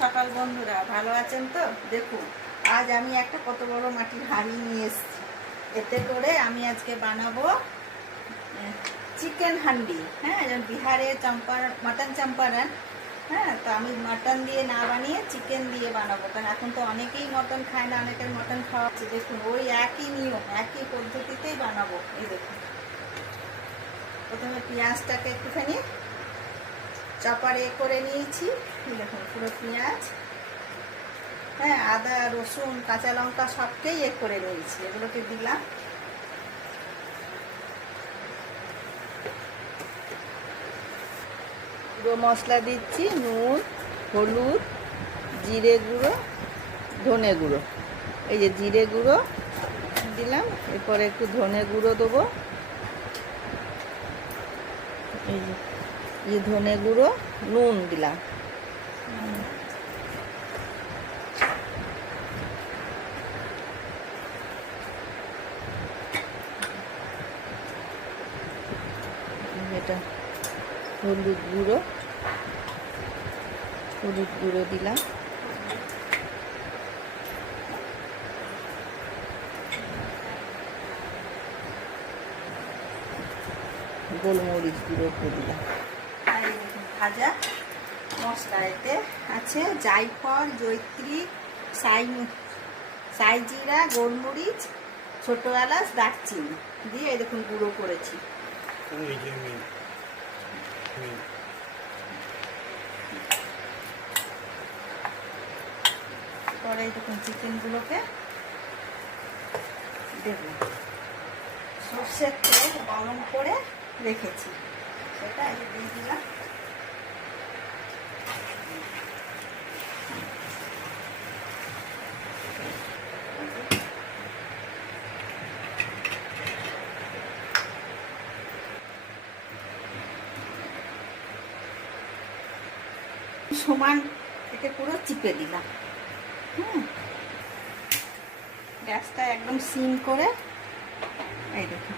সকাল বন্ধুরা, ভালো আছেন তো? দেখুন, আজ আমি একটা কত বড় মাটির হাঁড়ি নিয়ে এসেছি। এতে করে আমি আজকে বানাবো চিকেন হান্ডি। হ্যাঁ, যেমন বিহারে মাটন চম্পারন। হ্যাঁ, তো আমি মাটন দিয়ে না বানিয়ে চিকেন দিয়ে বানাবো, কারণ এখন তো অনেকেই মটন খায় না, অনেকের মটন খাওয়া হচ্ছে। দেখুন, ওই একই নিয়ম, একই পদ্ধতিতেই বানাবো। এই দেখুন, প্রথমে পেঁয়াজটাকে একটুখানি চপারে করে নিয়েছি। দেখুন, পুরো পেঁয়াজ, হ্যাঁ, আদা রসুন কাঁচা লঙ্কা সবকেই করে নিয়েছি, এগুলোকে দিলাম। গুঁড়ো মশলা দিচ্ছি, নুন, হলুদ, জিরে গুঁড়ো, ধনে গুঁড়ো। এই যে জিরে গুঁড়ো দিলাম, এরপরে একটু ধনে গুঁড়ো দেবো। এই ধনে গুঁড়ো, নুন দিলাম। এটা হলুদ গুঁড়ো দিলাম। গোলমরিচ গুঁড়ো দিলাম। ভাজা মশলা এতে আছে জায়ফল, জয়িত্রী, সাইজিরা, গোলমরিচ, ছোট এলাচ, দারচিনি দিয়ে এই দেখুন গুঁড়ো করেছি। পরে দেখুন চিকেনগুলোকে দেব। সর্ষের তেল গরম করে রেখেছি, সেটা দিয়ে দিলাম। সমান থেকে পুরো চিপে দিলাম। গ্যাসটা একদম সিম করে এই দেখুন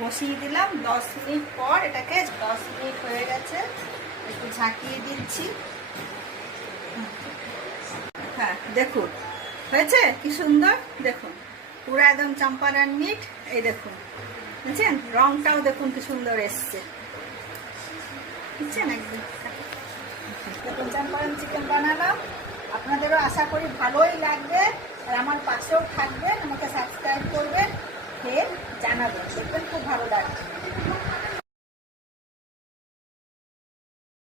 বসিয়ে দিলাম। 10 মিনিট পর এটাকে, 10 মিনিট হয়ে গেছে, একটু ঝাঁকিয়ে দিচ্ছি। হ্যাঁ, দেখুন হয়েছে কি সুন্দর। দেখুন পুরো একদম চম্পারন মিট। এই দেখুন, বুঝছেন, রংটাও দেখুন কি সুন্দর এসছে, বুঝছেন। একদম দেখুন চম্পারন চিকেন বানালাম। আপনাদেরও আশা করি ভালোই লাগবে, আর আমার পাশেও থাকবেন, আমাকে সাবস্ক্রাইব করবেন, খেয়ে জানাবেন, দেখবেন খুব ভালো লাগবে।